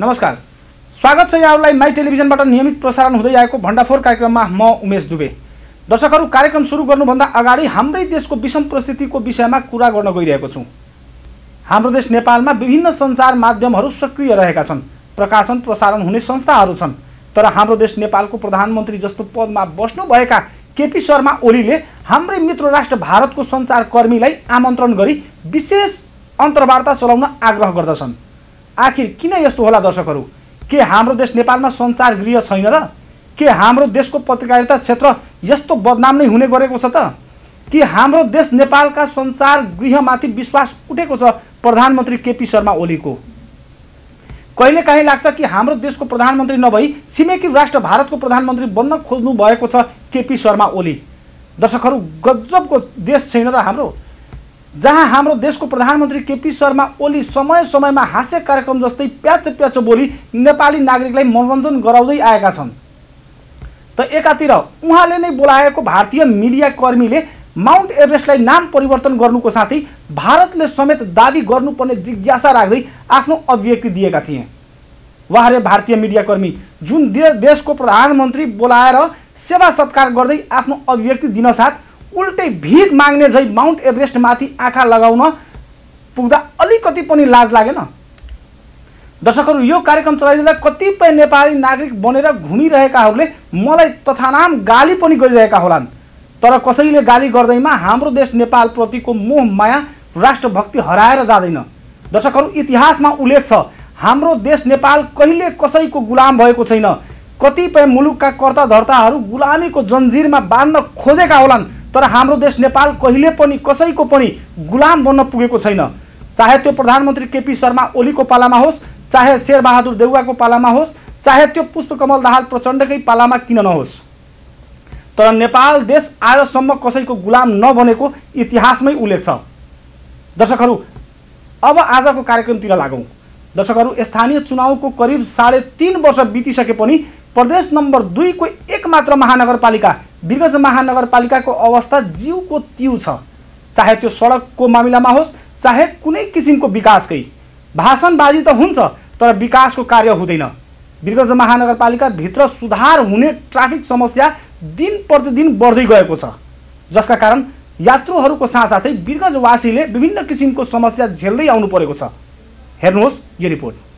नमस्कार, स्वागत छ यहाँहरूलाई माई टेलिभिजनबाट नियमित प्रसारण हुँदै आएको भण्डाफोर कार्यक्रममा। म उमेश दुबे। दर्शकहरू, कार्यक्रम सुरु गर्नुभन्दा अगाडि हाम्रै देशको विषम परिस्थितिको विषयमा कुरा गर्न गइरहेको छु। हाम्रो देश नेपालमा विभिन्न सञ्चार माध्यमहरू सक्रिय रहेका छन्, प्रकाशन प्रसारण हुने संस्थाहरू छन्। तर हाम्रो देश नेपालको प्रधानमन्त्री जस्तो पदमा बस्नुभएका केपी शर्मा ओलीले हाम्रै मित्र राष्ट्र भारतको सञ्चारकर्मीलाई आमन्त्रण गरी विशेष अन्तर्वार्ता चलाउन आग्रह गर्दछन्। आखिर किन यस्तो होला दर्शकहरू? के हाम्रो देश नेपालमा सञ्चार गृह छैन र? के हाम्रो देशको पत्रकारिता क्षेत्र यस्तो बदनाम नै हुने गरेको छ त? कि हाम्रो देश नेपालका सञ्चार गृहमाथि विश्वास उठेको छ प्रधानमन्त्री केपी शर्मा ओलीको? कहिलेकाहीँ लाग्छ कि हाम्रो देशको प्रधानमन्त्री नभई छिमेकी राष्ट्र भारतको प्रधानमन्त्री बन्न खोज्नु भएको छ केपी शर्मा ओली। दर्शकहरू, गजबको देश छैन र हाम्रो, जहाँ हाम्रो देशको प्रधानमन्त्री केपी शर्मा ओली समय समयमा हास्य कार्यक्रम जस्तै प्याच बोली नेपाली नागरिकलाई मनोरञ्जन गराउँदै आएका छन्। त एकातिर उहाँले नै बोलाएको भारतीय मिडिया कर्मीले माउन्ट एभरेस्टलाई नाम परिवर्तन गर्नुको साथै भारतले समेत दावी गर्नुपर्ने जिज्ञासा राख्दै आफ्नो अभिव्यक्ति दिएका थिए। उहाँले भारतीय मिडिया कर्मी जुन देशको प्रधानमन्त्री बोलाएर सेवा सत्कार गर्दै आफ्नो अभिव्यक्ति दिन साथ उल्टै भिड माग्ने झै माउन्ट एभरेस्टमाथि आँखा लगाउन पुग्दा अलिकति पनि लाज लागेन? दर्शकहरू, यो कार्यक्रम चलाइरहँदा कतिपय नेपाली नागरिक बनेर घुमिरहेकाहरूले मलाई तथानाम गाली पनि गरिरहेका होलान्। तर कसैले गाली गर्दैमा हाम्रो देश नेपालप्रतिको मोह माया राष्ट्रभक्ति हराएर जाँदैन। दर्शकहरू, इतिहासमा उल्लेख छ, हाम्रो देश नेपाल कहिले कसैको गुलाम भएको छैन। कतिपय मुलुकका कर्ताधर्ताहरू गुलामीको जन्जिरमा बाँध्न खोजेका होलान्, तर हाम्रो देश नेपाल कहिले पनि कसैको पनि गुलाम बन्न पुगेको छैन। चाहे त्यो प्रधानमन्त्री केपी शर्मा ओलीको पालामा होस्, चाहे शेरबहादुर देउवाको पालामा होस्, चाहे त्यो पुष्पकमल दाहाल प्रचण्डकै पालामा किन नहोस्, तर नेपाल देश आजसम्म कसैको गुलाम नबनेको इतिहासमै उल्लेख छ। दर्शकहरू, अब आजको कार्यक्रमतिर लागौँ। दर्शकहरू, स्थानीय चुनावको करिब 3.5 वर्ष बितिसके पनि प्रदेश नम्बर 2 को एकमात्र महानगरपालिका वीरगञ्ज महानगरपालिकाको अवस्था जीवको तीउ छ। चाहे त्यो सडकको मामिलामा होस्, चाहे कुनै किसिमको विकासकै भाषणबाजी त हुन्छ, तर विकासको कार्य हुँदैन। वीरगञ्ज महानगरपालिका भित्र सुधार हुने ट्राफिक समस्या दिन प्रतिदिन बढ्दै गएको छ, जसका कारण यात्रुहरूको साथसाथै वीरगञ्जवासीले विभिन्न किसिमको समस्या झेल्दै आउनु परेको छ। हेर्नुहोस् यो रिपोर्ट।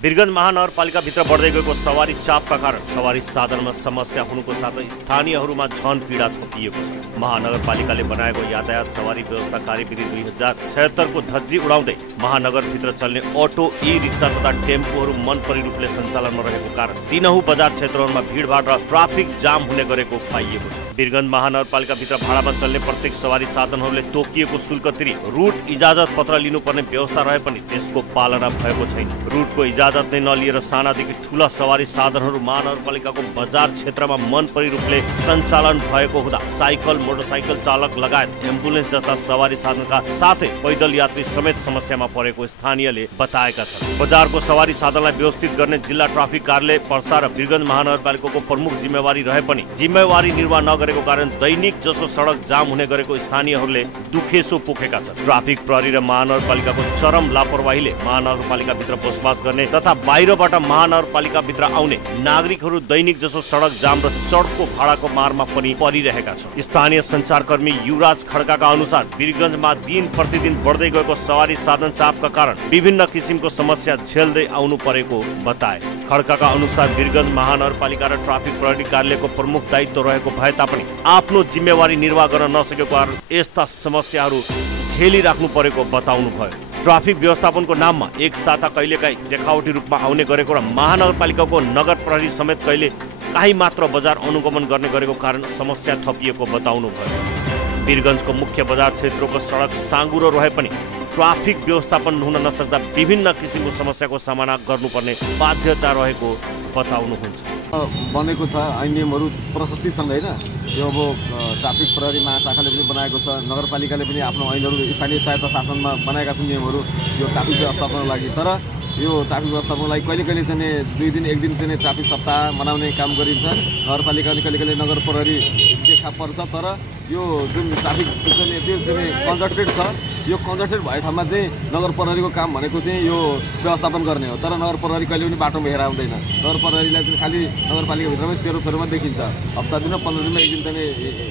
वीरगञ्ज महानगरपालिकाभित्र बढ्दै गएको सवारी चापका कारण सवारी साधनमा समस्या हुनुको साथै स्थानीयहरूमा झन पीडा थपिएको छ। महानगरपालिकाले बनाएको यातायात सवारी व्यवस्था कार्यविधि 2076 को धज्जी उडाउँदै महानगरभित्र चल्ने अटो, ई रिक्सा तथा टेम्पोहरू मनपरी रूपले सञ्चालनमा रहेको कारण दिनहुँ बजार क्षेत्रहरूमा भिडभाड र ट्राफिक जाम हुने गरेको पाइएको छ। वीरगञ्ज महानगरपालिकाभित्र भाडामा चल्ने प्रत्येक सवारी साधनहरूले तोकिएको शुल्क तिरी रूट इजाजत पत्र लिनुपर्ने व्यवस्था रहे पनि त्यसको पालना भएको छैन। रूटको इजाजत नै नलिएर सानादेखि ठूला सवारी साधनहरू महानगरपालिकाको बजार क्षेत्रमा मनपरी रूपले सञ्चालन भएको हुँदा साइकल, मोटरसाइकल चालक लगायत एम्बुलेन्स जस्ता सवारी साधनका साथै पैदल यात्री समेत समस्यामा परेको स्थानीयले बताएका छन्। बजारको सवारी साधनलाई व्यवस्थित गर्ने जिल्ला ट्राफिक कार्यालय पर्सा र वीरगञ्ज महानगरपालिकाको प्रमुख जिम्मेवारी रहे पनि जिम्मेवारी निर्वाह नगरेको कारण दैनिक जसो सडक जाम हुने गरेको स्थानीयहरूले दुखेसो पोखेका छन्। ट्राफिक प्रहरी र महानगरपालिकाको चरम लापरवाहीले महानगरपालिकाभित्र बसोबास गर्ने तथा बाहिरबाट महानगरपालिकाभित्र आउने नागरिकहरू दैनिक जसो सडक जाम र चढको भाडाको मारमा पनि परिरहेका छन्। स्थानीय सञ्चारकर्मी युवराज खड्काका अनुसार वीरगञ्जमा दिन प्रतिदिन बढ्दै गएको सवारी साधन चापका कारण विभिन्न किसिमको समस्या झेल्दै आउनु परेको बताए। खड्काका अनुसार वीरगञ्ज महानगरपालिका र ट्राफिक प्रहरी कार्यालयको प्रमुख दायित्व रहेको भए तापनि आफ्नो जिम्मेवारी निर्वाह गर्न नसकेको कारण यस्ता समस्याहरू झेलिराख्नु परेको बताउनु भयो। ट्राफिक व्यवस्थापनको नाममा एक साता कहिलेकाहीँ देखावटी रूपमा आउने गरेको र महानगरपालिकाको नगर प्रहरी समेत कहिले काहीँ मात्र बजार अनुगमन गर्ने गरेको कारण समस्या थपिएको बताउनु भयो। वीरगञ्जको मुख्य बजार क्षेत्रको सडक साँगुरो रहे पनि ट्राफिक व्यवस्थापन हुन नसक्दा विभिन्न किसिमको समस्याको सामना गर्नुपर्ने बाध्यता रहेको बताउनुहुन्छ। बनेको छ, नियमहरू प्रशस्ति छन् हैन, यो अब ट्राफिक प्रहरी महाशाखाले पनि बनाएको छ, नगरपालिकाले पनि आफ्नो ऐनहरू स्थानीय सहायता शासनमा बनाएका छन् नियमहरू यो ट्राफिक व्यवस्थापनको लागि। तर यो ट्राफिक व्यवस्थापनको लागि कहिले कहिले चाहिँ 2 दिन 1 दिन चाहिँ ट्राफिक सप्ताह मनाउने काम गरिन्छ। नगरपालिकाले कहिले कहिले नगर प्रहरी देखा पर्छ, तर यो जुन ट्राफिक चाहिँ त्यो चाहिँ कन्जस्टेड छ, यो कन्जस्टेड भएको ठाउँमा चाहिँ नगर प्रहरीको काम भनेको चाहिँ यो व्यवस्थापन गर्ने हो। तर नगर प्रहरी कहिले पनि बाटोमा हेरेर आउँदैन। नगर प्रहरीलाई चाहिँ खालि नगरपालिकाभित्रमै सेरोफेरोमा देखिन्छ। हप्ता दिन 15 दिनमा 1 दिन चाहिँ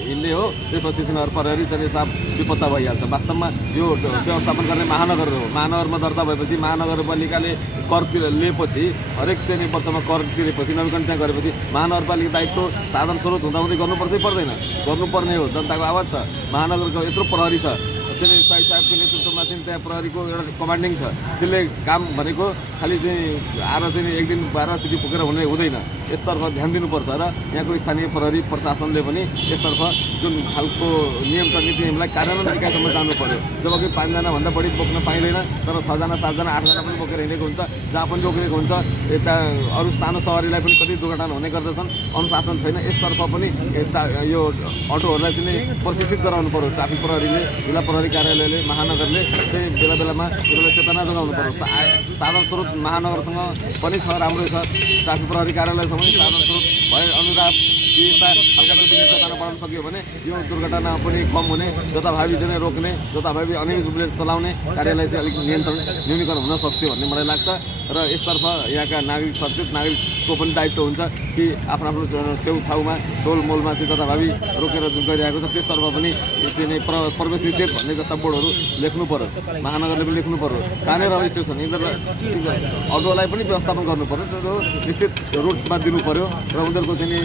हिँड्ने हो, त्यसपछि चाहिँ नगर प्रहरी चाहिँ साफ बेपत्ता भइहाल्छ। वास्तवमा यो व्यवस्थापन गर्ने महानगर हो। महानगरमा दर्ता भएपछि महानगरपालिकाले कर लिएपछि हरेक चाहिँ वर्षमा कर तिरेपछि नवीकरण त्यहाँ गरेपछि महानगरपालिका दायित्व साधन स्रोत हुँदाहुँदै गर्नुपर्दै पर्दैन, गर्नुपर्ने हो। जनताको आवाज छ, महानगरको यत्रो प्रहरी छ, चाहिँ साई साहबको नेतृत्वमा चाहिँ त्यहाँ प्रहरीको एउटा कमान्डिङ छ। त्यसले काम भनेको खालि चाहिँ आएर चाहिँ 1 दिन 12 सिटी पुगेर हुँदैन। यसतर्फ ध्यान दिनुपर्छ र यहाँको स्थानीय प्रहरी प्रशासनले पनि यसतर्फ जुन खालको नियम छ नीतिनियमलाई कार्यान्वयन तरिकासम्म जानु पर्यो। जबकि 5 जनाभन्दा बढी बोक्न पाइँदैन, तर 6 जना 7 जना 8 जना पनि बोकेर हिँडेको हुन्छ। जहाँ पनि रोकिएको हुन्छ, यता अरू सानो सवारीलाई पनि कति दुर्घटना हुने गर्दछन्। अनुशासन छैन। यसतर्फ पनि यो अटोहरूलाई चाहिँ प्रशिक्षित गराउनु पर्यो। ट्राफिक प्रहरीले, जिल्ला प्रहरी कार्यालयले, महानगरले चाहिँ बेला बेलामा उनीहरूलाई चेतना जोगाउनु पर्यो। साधन स्रोत महानगरसँग पनि छ, राम्रै छ। ट्राफिक प्रहरी कार्यालयसँग पनि साधन स्रोत भए अनुसार यस्ता खालका चेतना बढाउन सक्यो भने यो दुर्घटना पनि कम हुने, जताभावी चाहिँ रोक्ने, जताभावी अनियमित रूपले चलाउने कार्यालय चाहिँ अलिक न्यूनीकरण हुन सक्थ्यो भन्ने मलाई लाग्छ। र यसतर्फ यहाँका नागरिक सचेत नागरिकको पनि दायित्व हुन्छ कि आफ्नो आफ्नो छेउछाउमा टोलमोलमा चाहिँ जताभावी रोकेर जुन गरिरहेको छ त्यसतर्फ पनि चाहिँ प्रवेश निषेध भन्ने जस्ता बोर्डहरू लेख्नु पर्यो। महानगरले पनि लेख्नु पर्यो। कहाँनिर रेजिस्ट्रेसन यिनीहरूलाई अटोलाई पनि व्यवस्थापन गर्नु पर्यो, त्यो निश्चित रुटमा दिनु पर्यो र उनीहरूको चाहिँ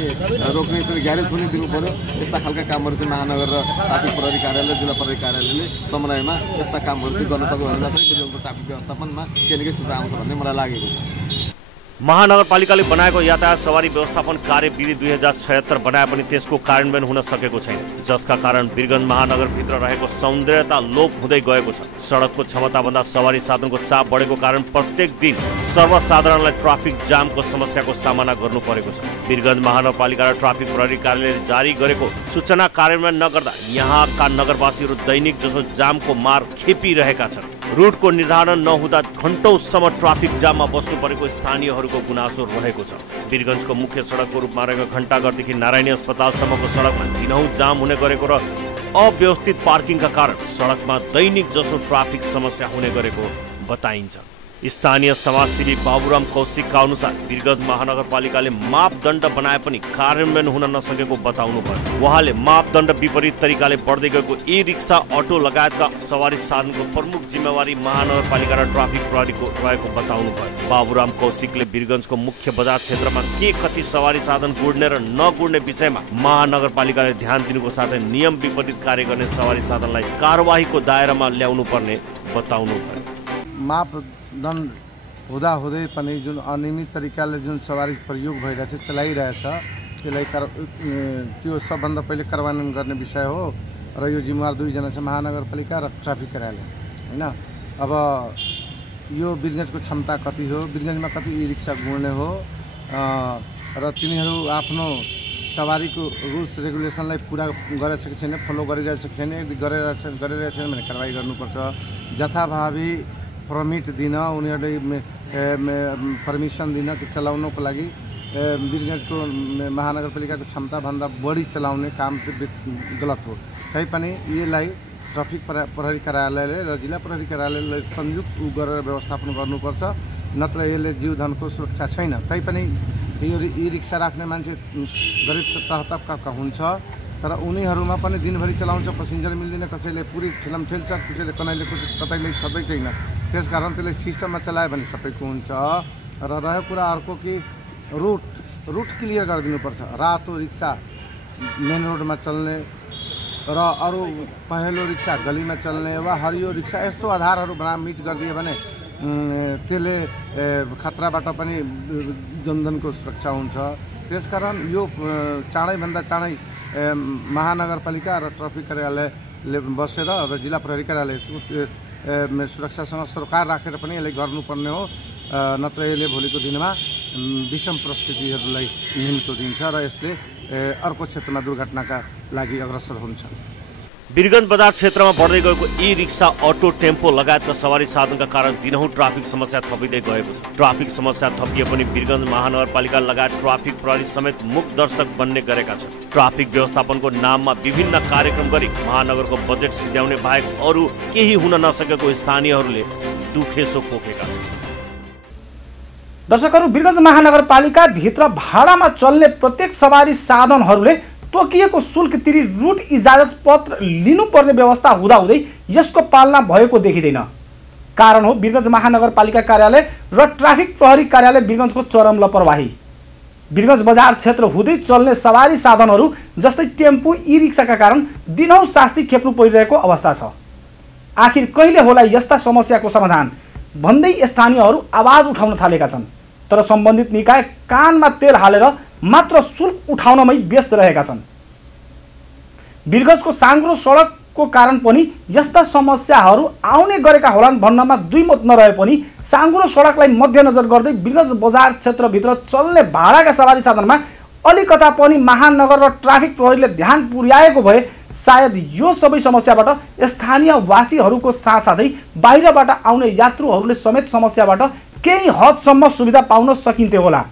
रोक्ने ग्यारेज पनि दिनु पर्यो। यस्ता खालका कामहरू चाहिँ महानगर र ट्राफिक प्रहरी कार्यालय, जिल्ला प्रहरी कार्यालयले समन्वयमा यस्ता कामहरू चाहिँ गर्न सक्यो भने चाहिँ बिजुलीको ट्राफिक व्यवस्थापनमा केही न केही सुधार आउँछ भन्ने मलाई लागेको छ। महानगरपालिकाले बनाएको यातायात सवारी व्यवस्थापन कार्यविधि 2076 बनाए पनि त्यसको कार्यान्वयन हुन सकेको छैन, जसका कारण वीरगञ्ज महानगरभित्र रहेको सौन्दर्यता लोप हुँदै गएको छ। सडकको क्षमताभन्दा सवारी साधनको चाप बढेको कारण प्रत्येक दिन सर्वसाधारणलाई ट्राफिक जामको समस्याको सामना गर्नु परेको छ। वीरगञ्ज महानगरपालिका र ट्राफिक प्रहरी कार्यालयले जारी गरेको सूचना कार्यान्वयन नगर्दा यहाँका नगरवासीहरू दैनिक जसो जामको मार खेपिरहेका छन्। रुटको निर्धारण नहुँदा घण्टौँसम्म ट्राफिक जाममा बस्नु परेको स्थानीयहरूको गुनासो रहेको छ। वीरगञ्जको मुख्य सडकको रूपमा रहेको घण्टाघरदेखि नारायणी अस्पतालसम्मको सडकमा दिनहुँ जाम हुने गरेको र अव्यवस्थित पार्किङका कारण सडकमा दैनिक जसो ट्राफिक समस्या हुने गरेको बताइन्छ। स्थानीय समाजसेवी बाबुराम कौशिकका अनुसार वीरगञ्ज महानगरपालिकाले मापदण्ड बनाए पनि कार्यान्वयन हुन नसकेको बताउनु भयो। उहाँले मापदण्ड विपरीत तरिकाले बढ्दै गएको ई रिक्सा, अटो लगायतका सवारी साधनको प्रमुख जिम्मेवारी महानगरपालिका र ट्राफिक प्रहरीको रहेको बताउनु भयो। बाबुराम कौशिकले वीरगञ्जको मुख्य बजार क्षेत्रमा के कति सवारी साधन गुड्ने र नगुड्ने विषयमा महानगरपालिकाले ध्यान दिनुको साथै नियम विपरीत कार्य गर्ने सवारी साधनलाई कारवाहीको दायरामा ल्याउनु पर्ने बताउनु भयो। मापदण्ड हुँदाहुँदै पनि जुन अनियमित तरिकाले जुन सवारी प्रयोग भइरहेछ, चलाइरहेछ, त्यसलाई त्यो सबभन्दा पहिले कार्यान्वयन गर्ने विषय हो र यो जिम्मेवार 2 जना छ, महानगरपालिका र ट्राफिक कार्यालय हैन। अब यो वीरगञ्जको क्षमता कति हो, वीरगञ्जमा कति ई रिक्सा गुड्ने हो र तिनीहरू आफ्नो सवारीको रुल्स रेगुलेसनलाई पुरा गरिरहेछ कि छैन, फलो गरिरहेछ कि छैन, यदि गरिरहेछ भने कारवाही गर्नुपर्छ। जथाभावी पर्मिट दिन, उनीहरूले पर्मिसन दिन कि चलाउनको लागि वीरगञ्जको महानगरपालिकाको क्षमताभन्दा बढी चलाउने काम गलत हो। तैपनि यसलाई ट्राफिक प्रहरी कार्यालयले र जिल्ला प्रहरी कार्यालयले संयुक्त गरेर व्यवस्थापन गर्नुपर्छ, नत्र यसले जीवधनको सुरक्षा छैन। तैपनि यो ई रिक्सा राख्ने मान्छे गरिब तह तबका हुन्छ, तर उनीहरूमा पनि दिनभरि चलाउँछ, पेसेन्जर मिल्दैन, कसैले पुरै ठेलम ठेल्छ, कसैले कतैले छँदै छैन। त्यसकारण त्यसले सिस्टममा चलायो भने सबैको हुन्छ। र रह्यो कुरा अर्को कि रुट क्लियर गरिदिनुपर्छ। रातो रिक्सा मेन रोडमा चल्ने र अरू पहेँलो रिक्सा गलीमा चल्ने वा हरियो रिक्सा यस्तो आधारहरू मिट गरिदियो भने त्यसले खतराबाट पनि जनधनको सुरक्षा हुन्छ। त्यसकारण यो चाँडैभन्दा चाँडै महानगरपालिका र ट्राफिक कार्यालयले बसेर र जिल्ला प्रहरी कार्यालय सुरक्षासँग सरकार राखेर पनि यसलाई गर्नुपर्ने हो, नत्र यसले भोलिको दिनमा विषम परिस्थितिहरूलाई निम्तो दिन्छ र यसले अर्को क्षेत्रमा दुर्घटनाका लागि अग्रसर हुन्छन्। वीरगञ्ज बजार क्षेत्रमा बढ्दै गएको ई-रिक्सा, अटो, टेम्पो लगायतका सवारी साधनका कारण दिनहुँ ट्राफिक समस्या थपिँदै गएको छ। ट्राफिक समस्या थपिए पनि वीरगञ्ज महानगरपालिका लगायत ट्राफिक प्रहरी समेत मुख दर्शक बन्ने गरेका छन्। ट्राफिक व्यवस्थापनको नाममा विभिन्न कार्यक्रम गरी महानगरको बजेट सिध्याउने बाहेक अरू केही हुन नसकेको स्थानीयहरूले दुखेसो पोखेका छन्। दर्शकहरू, वीरगञ्ज महानगरपालिका भित्र भाडामा चल्ने प्रत्येक सवारी साधनहरूले तोकिएको शुल्क तिरी रुट इजाजत पत्र लिनुपर्ने व्यवस्था हुँदाहुँदै यसको पालना भएको देखिँदैन। कारण हो वीरगञ्ज महानगरपालिका कार्यालय र ट्राफिक प्रहरी कार्यालय वीरगञ्जको चरम लापरवाही। वीरगञ्ज बजार क्षेत्र हुँदै चल्ने सवारी साधनहरू जस्तै टेम्पो, ई-रिक्साका कारण दिनहुँ शास्ति खेप्नु परिरहेको अवस्था छ। आखिर कहिले होला यस्ता समस्याको समाधान भन्दै स्थानीयहरू आवाज उठाउन थालेका छन्। तर सम्बन्धित निकाय कानमा तेल हालेर मात्र शुल्क उठाउनमै व्यस्त रहेका छन्। वीरगञ्जको साँघुरो सडकको कारण पनि यस्ता समस्याहरू आउने गरेका होलान् भन्नमा दुई मत नरहे पनि साँघुरो सडकलाई मध्यनजर गर्दै वीरगञ्ज बजार क्षेत्रभित्र चल्ने भाडाका सवारी साधनमा अलिकता पनि महानगर र ट्राफिक प्रहरीले ध्यान पुर्याएको भए सायद यो सबै समस्याबाट स्थानीयवासीहरूको साथसाथै बाहिरबाट आउने यात्रुहरूले समेत समस्याबाट केही हदसम्म सुविधा पाउन सकिन्थे होला।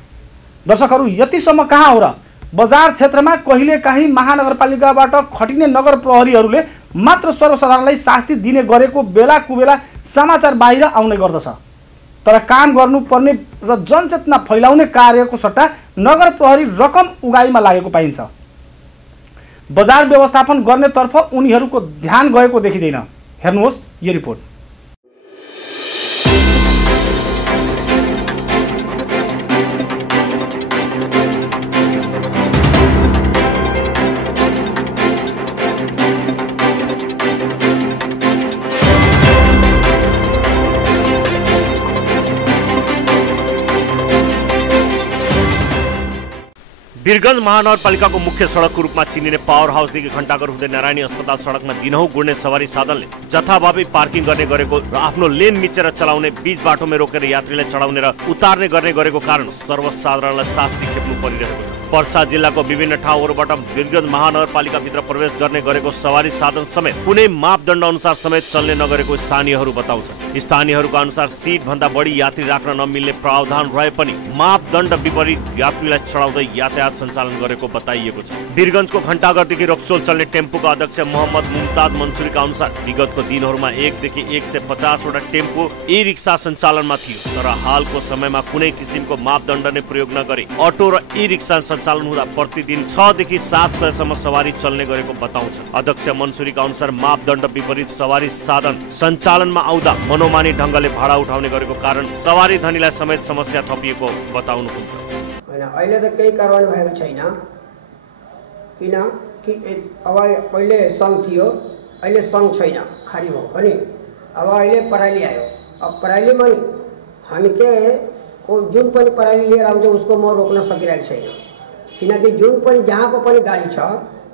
दर्शकहरू, यतिसम्म कहाँ हो र? बजार क्षेत्रमा कहिलेकाहीँ महानगरपालिकाबाट खटिने नगर प्रहरीहरूले मात्र सर्वसाधारणलाई शास्ति दिने गरेको बेला कुबेला समाचार बाहिर आउने गर्दछ। तर काम गर्नुपर्ने र जनचेतना फैलाउने कार्यको सट्टा नगर प्रहरी रकम उगाइमा लागेको पाइन्छ। बजार व्यवस्थापन गर्नेतर्फ उनीहरूको ध्यान गएको देखिँदैन। हेर्नुहोस् यो रिपोर्ट। वीरगञ्ज महानगरपालिकाको मुख्य सडकको रूपमा चिनिने पावर हाउसदेखि घण्टाघर हुँदै नारायणी अस्पताल सडकमा दिनहुँ गुड्ने सवारी साधनले जथाभावी पार्किङ गर्ने गरेको र आफ्नो लेन मिचेर चलाउने, बीच बाटोमा रोकेर यात्रीलाई चढाउने र उतार्ने गर्ने गरेको कारण सर्वसाधारणलाई शास्ति खेप्नु परिरहेको छ। पर्सा जिल्लाको विभिन्न ठाउँहरूबाट वीरगञ्ज महानगरपालिकाभित्र प्रवेश गर्ने गरेको सवारी साधन समेत कुनै मापदण्ड अनुसार समेत चल्ने नगरेको स्थानीयहरू बताउँछन्। स्थानीयहरूको अनुसार सिट भन्दा बढी यात्री राख्न नमिल्ने प्रावधान रहे पनि मापदण्ड विपरीत यात्रीलाई चढाउँदै यातायात सञ्चालन गरेको बताइएको छ। वीरगञ्जको घण्टाघरदेखि रक्सोल चल्ने टेम्पोका अध्यक्ष मोहम्मद मुमताज मन्सुरीका अनुसार विगतको दिनहरूमा 1 देखि 150 वटा टेम्पो, ई-रिक्सा सञ्चालनमा थियो। तर हालको समयमा कुनै किसिमको मापदण्ड नै प्रयोग नगरी अटो र ई-रिक्सा सञ्चालन हुँदा प्रतिदिन 6 देखि 700 सम्म सवारी चल्ने गरेको बताउँछ। अध्यक्ष मन्सुरीका अनुसार मापदण्ड विपरीत सवारी साधन सञ्चालनमा आउँदा मनोमानी ढङ्गले भाडा उठाउने गरेको कारण सवारी धनीलाई समेत समस्या थपिएको बताउनुहुन्छ। होइन, अहिले त केही कारवाही भएको छैन। किनकि अब पहिले सङ्घ थियो, अहिले सङ्घ छैन, खाली भयो पनि। अब अहिले पराली आयो। अब परालीमा नि हामी जुन पनि पराली लिएर आउँछ उसको म रोक्न सकिरहेको छैन। किनकि जुन पनि जहाँको पनि गाडी छ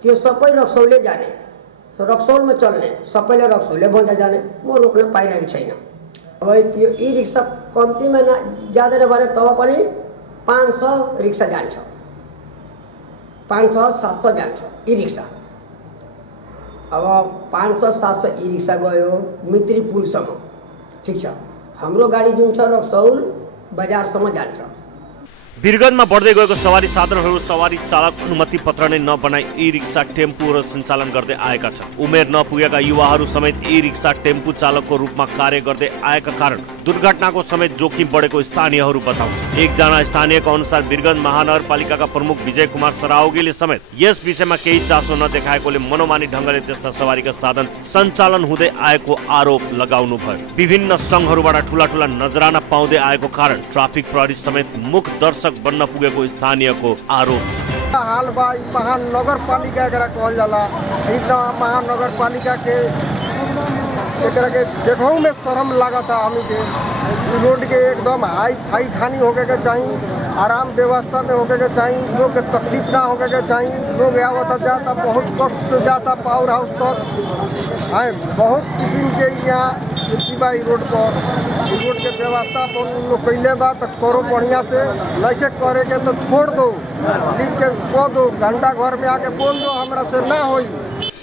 त्यो सबै रक्सौलले जाने, रक्सौलमा चल्ने, सबैले रक्सौलले भन्दा जाने, म रोक्न पाइरहेको छैन। अब त्यो ई-रिक्सा कम्तीमा जाँदैन भने तब पनि 500 रिक्सा जान्छ, 500-700 जान्छ ई-रिक्सा। अब 500-700 ई-रिक्सा गयो मित्री पुलसम्म, ठिक छ। हाम्रो गाडी जुन छ रक्सौल बजारसम्म जान्छ। वीरगञ्जमा बढ्दै गएको सवारी साधनहरू सवारी चालक अनुमति पत्र नै नबनाई ई-रिक्सा, टेम्पोहरू सञ्चालन गर्दै आएका छन्। उमेर नपुगेका युवाहरू समेत ई-रिक्सा, टेम्पो चालकको रूपमा कार्य गर्दै आएका कारण दुर्घटनाको समेत जोखिम बढेको स्थानीयहरू बताउँछन्। एकजना स्थानीयको अनुसार वीरगञ्ज महानगरपालिकाका प्रमुख विजय कुमार सरावगीले समेत यस विषयमा केही चासो नदेखाएकोले मनोमानी ढङ्गले त्यस्ता सवारीका साधन सञ्चालन हुँदै आएको आरोप लगाउनु भयो। विभिन्न सङ्घहरूबाट ठूला नजराना पाउँदै आएको कारण ट्राफिक प्रहरी समेत मुख दर्शक बन्न पुगेको स्थानीयको आरोप छ। हाल बा महानगरपालिका एकरा कहल जाला। महानगरपालिका के एकरा के देखो में शर्म लागता। हमी के रोड के एकदम हाई फाई खानी होके के चाहिए, आराम व्यवस्था में होके के चाहिए, लोग के तकलीफ ना होके के चाहिए। लोग आवता जाता बहुत कष्ट से जाता पावर हाउस तक है। बहुत किस्म के यहाँ रोड पर रोड के व्यवस्था पर लोग कैले बा तो करो बढ़िया से, नहीं करे के तो छोड़ दो। लिख के कह दो, घंटा घर में आके बोल दो, हमरा से ना होई।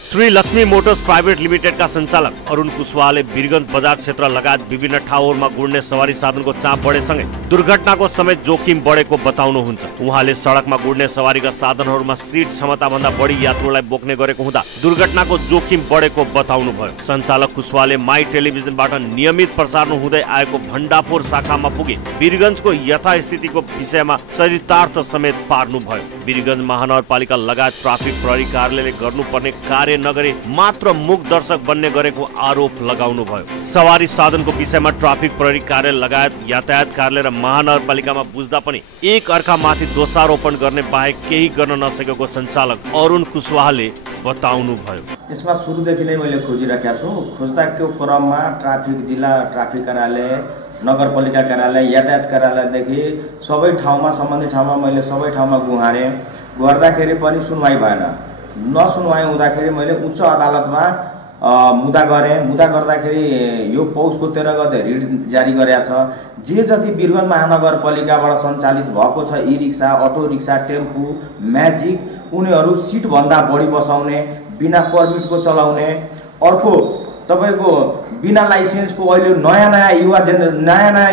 Shri Lakshmi Motors private limited का संचालक अरुण कुशवाहाले वीरगंज बजार क्षेत्र लगायत विभिन्न ठाउँहरूमा गुड्ने सवारी साधनको चाप बढेसँगै दुर्घटनाको समेत जोखिम बढेको बताउनुहुन्छ। उहाँले सडकमा गुड्ने सवारीका साधनहरूमा सीट क्षमताभन्दा बढी यात्रुलाई बोक्ने गरेको हुँदा दुर्घटनाको जोखिम बढेको बताउनुभयो। सञ्चालक कुशवाहाले माई टेलिभिजनबाट नियमित प्रसारण हुँदै आएको भण्डाफोर शाखामा पुगे वीरगंजको यथास्थितिको विषयमा चरितार्थ समेत पार्नुभयो। वीरगंज महानगरपालिका लगायत ट्राफिक प्रहरी कार्यालयले गर्नुपर्ने कार्य नगरे मात्र मूक दर्शक बन्ने गरेको आरोप लगाउनुभयो। सवारी साधनको विषयमा ट्राफिक प्रहरी कार्यालय लगायत यातायात कार्यालय र महानगरपालिकामा बुझ्दा पनि एक अर्कामाथि दोषारोपण गर्ने बाहेक केही गर्न नसकेको सञ्चालक अरुण कुशवाहाले बताउनुभयो। यसमा सुरुदेखि नै मैले खोजिराखेको छु। खोज्दाको क्रममा ट्राफिक जिल्ला ट्राफिक कार्यालय, नगरपालिका कार्यालय, यातायात कार्यालयदेखि सबै ठाउँमा सम्बन्धित ठाउँमा मैले सबै ठाउँमा गुहारेँ। गर्दाखेरि पनि सुनवाई भएन। नसुनवाई हुँदाखेरि मैले उच्च अदालतमा मुद्दा गरेँ। मुद्दा गर्दाखेरि यो पौषको 13 गते रिट जारी गरेको छ। जे जति वीरगंज महानगरपालिकाबाट सञ्चालित भएको छ ई रिक्सा, अटो रिक्सा, टेम्पू, म्याजिक, उनीहरू सिटभन्दा बढी बसाउने, बिना पर्मिटको चलाउने, अर्को तपाईको बिना लाइसेन्सको अहिले नयाँ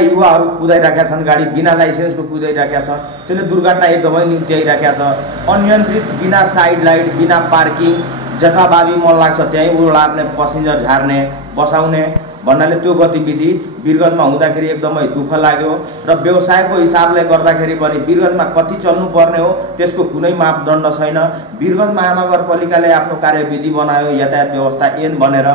युवाहरू कुदाइराखेका छन्, गाडी बिना लाइसेन्सको कुदाइराखेका छन्। त्यसले दुर्घटना एकदमै निम्त्याइराखेका छ। अनियन्त्रित, बिना साइड लाइट, बिना पार्किङ, जताभावी मन लाग्छ त्यहीँ उडार्ने, पसेन्जर झार्ने, बसाउने भन्नाले त्यो गतिविधि वीरगंजमा हुँदाखेरि एकदमै दुःख लाग्यो। र व्यवसायको हिसाबले गर्दाखेरि पनि वीरगंजमा कति चल्नुपर्ने हो त्यसको कुनै मापदण्ड छैन। वीरगंज महानगरपालिकाले आफ्नो कार्यविधि बनायो, यातायात व्यवस्था ऐन बनेर,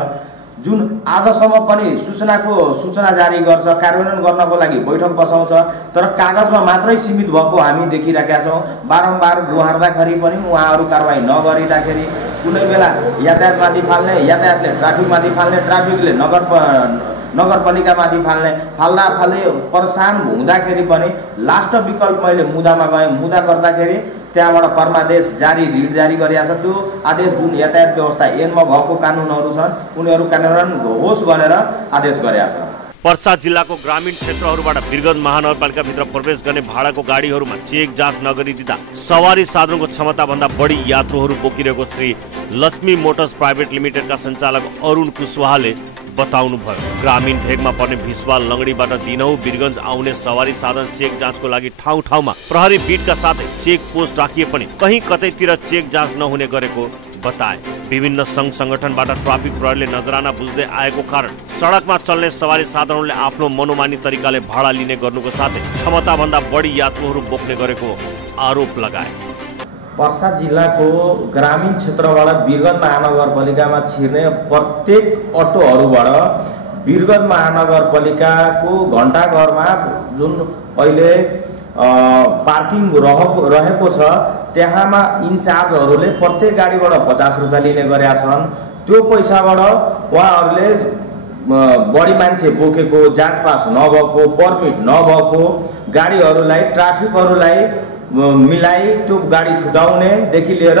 जुन आजसम्म पनि सूचना जारी गर्छ, कार्यान्वयन गर्नको लागि बैठक बसाउँछ, तर कागजमा मात्रै सीमित भएको हामी देखिरहेका छौँ। बारम्बार गुहार्दाखेरि पनि उहाँहरू कारबाही नगरिँदाखेरि कुनै बेला यातायातमाथि फाल्ने, यातायातले ट्राफिकमाथि फाल्ने, ट्राफिकले नगरपालिकामाथि फाल्दै परेशान हुँदाखेरि पनि लास्ट विकल्प मैले मुद्दामा गएँ। मुद्दा गर्दाखेरि त्यहाँबाट परमादेश जारी, रिट जारी गरिएको छ। त्यो आदेश जुन यातायात व्यवस्था ऐनमा भएको कानुनहरू छन् उनीहरू कार्यान्वयन होस् भनेर आदेश गरेको छ। पर्सा जिल्लाको ग्रामीण क्षेत्रहरूबाट वीरगंज महानगरपालिकाभित्र प्रवेश गर्ने भाडाको गाडीहरूमा चेक जाँच नगरिदिँदा सवारी साधनको क्षमताभन्दा बढी यात्रुहरू बोकिरहेको श्री लक्ष्मी मोटर्स प्राइवेट लिमिटेडका सञ्चालक अरुण कुशवाहाले बताउनुभयो। ग्रामीण भेगमा पर्ने भिस्वा लंगडीबाट दिनहुँ वीरगंज आउने सवारी साधन चेक जाँचको लागि ठाउँ ठाउँमा प्रहरी बिटका साथै चेक पोस्ट राखिए पनि कहीँ कतैतिर चेक जाँच नहुने गरेको बताए। विभिन्न संघ संगठनबाट ट्राफिक प्रहरीले नजराना बुझ्दै आएको कारण सडकमा चल्ने सवारी साधनहरूले आफ्नो मनोमानी तरिकाले भाडा लिने गर्नुको साथै क्षमताभन्दा बढी यात्रुहरू बोक्ने गरेको आरोप लगाए। पर्सा जिल्लाको ग्रामीण क्षेत्रबाट वीरगंज महानगरपालिकामा छिर्ने प्रत्येक अटोहरूबाट वीरगंज महानगरपालिकाको घण्टाघरमा जुन अहिले पार्किङ रहेको छ त्यहाँमा इन्चार्जहरूले प्रत्येक गाडीबाट 50 रुपियाँ लिने गरेका छन्। त्यो पैसाबाट उहाँहरूले बढी मान्छे बोकेको, जाँच पास नभएको, पर्मिट नभएको गाडीहरूलाई, ट्राफिकहरूलाई मिलाई त्यो गाडी छुटाउनेदेखि लिएर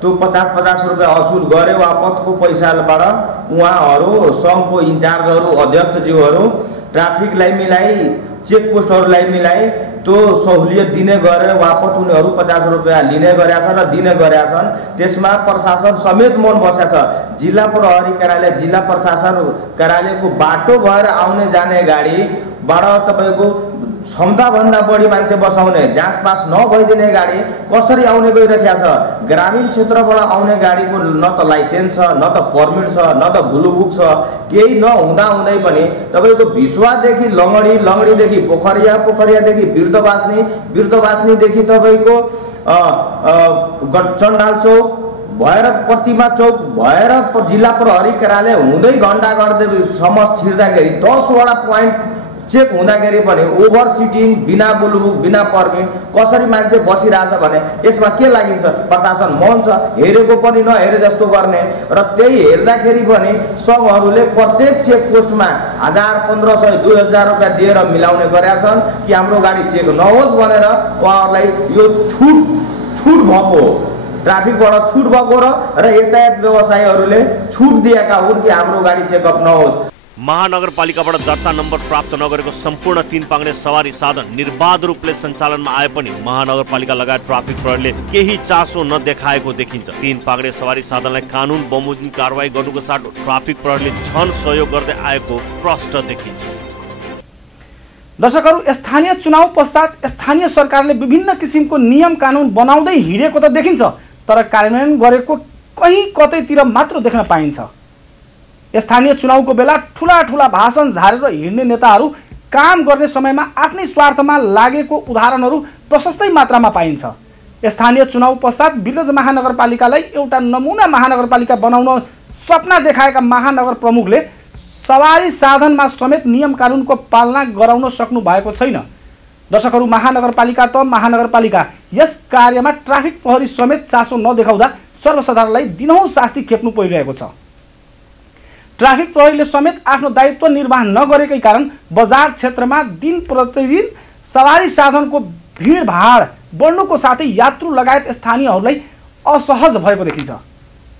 त्यो 50 रुपियाँ असुल गरे वापतको पैसाबाट उहाँहरू सङ्घको इन्चार्जहरू, अध्यक्षज्यूहरू ट्राफिकलाई मिलाई, चेकपोस्टहरूलाई मिलाई त्यो सहुलियत दिने गरेर वापत उनीहरू 50 रुपियाँ लिने गरेका छन् र दिने गरेका छन्। त्यसमा प्रशासन समेत मन बसेको छ। जिल्ला प्रहरी कार्यालय, जिल्ला प्रशासन कार्यालयको बाटो भएर आउने जाने गाडीबाट तपाईँको क्षमताभन्दा बढी मान्छे बसाउने, जाँच पास नभइदिने गाडी कसरी आउने गइरहेको छ। ग्रामीण क्षेत्रबाट आउने गाडीको न त लाइसेन्स छ, न त पर्मिट छ, न त ब्लू बुक छ। केही नहुँदा हुँदै पनि तपाईँको भिस्वादेखि लंगडी, लंगडीदेखि पोखरिया, पोखरियादेखि बिर्दवास्नीदेखि तपाईँको चण्डाल चौक भएर प्रतिमा चौक भएर जिल्ला प्रहरी कार्यालय हुँदै घण्टाघरसम्म छिर्दाखेरि 10वटा पोइन्ट चेक हुँदाखेरि पनि ओभर सिटिङ, बिना बुलबुक, बिना पर्मिट कसरी मान्छे बसिरहेछ भने यसमा के लागिन्छ? प्रशासन मौन छ, हेरेको पनि नहेरे जस्तो गर्ने। र त्यही हेर्दाखेरि पनि सङ्घहरूले प्रत्येक चेक पोस्टमा 1000, 1500, 2000 रुपियाँ दिएर मिलाउने गरेका छन् कि हाम्रो गाडी चेक नहोस् भनेर उहाँहरूलाई यो छुट भएको, ट्राफिकबाट छुट भएको र यातायात व्यवसायीहरूले छुट दिएका हुन् कि हाम्रो गाडी चेकअप नहोस्। महानगरपालिकाबाट दर्ता नम्बर प्राप्त नगरेको सम्पूर्ण 3 पाङ्ग्रे सवारी साधन निर्बाध रूपले सञ्चालनमा आए पनि महानगरपालिका लगायत ट्राफिक प्रहरीले केही चासो नदेखाएको देखिन्छ। 3 पाङ्ग्रे सवारी साधनलाई कानुन बमोजिम कारवाही गर्नुको साटो ट्राफिक प्रहरीले झन सहयोग गर्दै आएको प्रष्ट देखिन्छ। दर्शकहरू, स्थानीय चुनाव पश्चात स्थानीय सरकारले विभिन्न किसिमको नियम कानुन बनाउँदै हिँडेको त देखिन्छ, तर कार्यान्वयन गरेको कहीँ कतैतिर मात्र देख्न पाइन्छ। स्थानीय चुनावको बेला ठुला ठुला भाषण झारेर हिँड्ने नेताहरू काम गर्ने समयमा आफ्नै स्वार्थमा लागेको उदाहरणहरू प्रशस्तै मात्रामा पाइन्छ। स्थानीय चुनाव पश्चात वीरगञ्ज महानगरपालिकालाई एउटा नमुना महानगरपालिका बनाउन सपना देखाएका महानगर प्रमुखले सवारी साधनमा समेत नियम कानुनको पालना गराउन सक्नु भएको छैन। दर्शकहरू, महानगरपालिका त महानगरपालिका, यस कार्यमा ट्राफिक प्रहरी समेत चासो नदेखाउँदा सर्वसाधारणलाई दिनहुँ शास्ति खेप्नु परिरहेको छ। ट्राफिक प्रहरीले समेत आफ्नो दायित्व निर्वाह नगरेकै कारण बजार क्षेत्रमा दिन प्रतिदिन सवारी साधनको भिडभाड बढ्नुको साथै यात्रु लगायत स्थानीयहरूलाई असहज भएको देखिन्छ।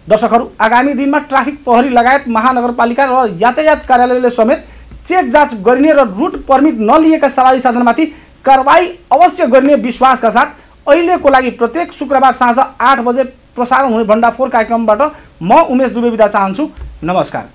दर्शकहरू, आगामी दिनमा ट्राफिक प्रहरी लगायत महानगरपालिका र यातायात कार्यालयले समेत चेक जाँच गरिने र रुट पर्मिट नलिएका सवारी साधनमाथि कारवाही अवश्य गरिने विश्वासका साथ अहिलेको लागि प्रत्येक शुक्रबार साँझ 8 बजे प्रसारण हुने भण्डाफोर कार्यक्रमबाट म उमेश दुबे बिदा चाहन्छु। नमस्कार।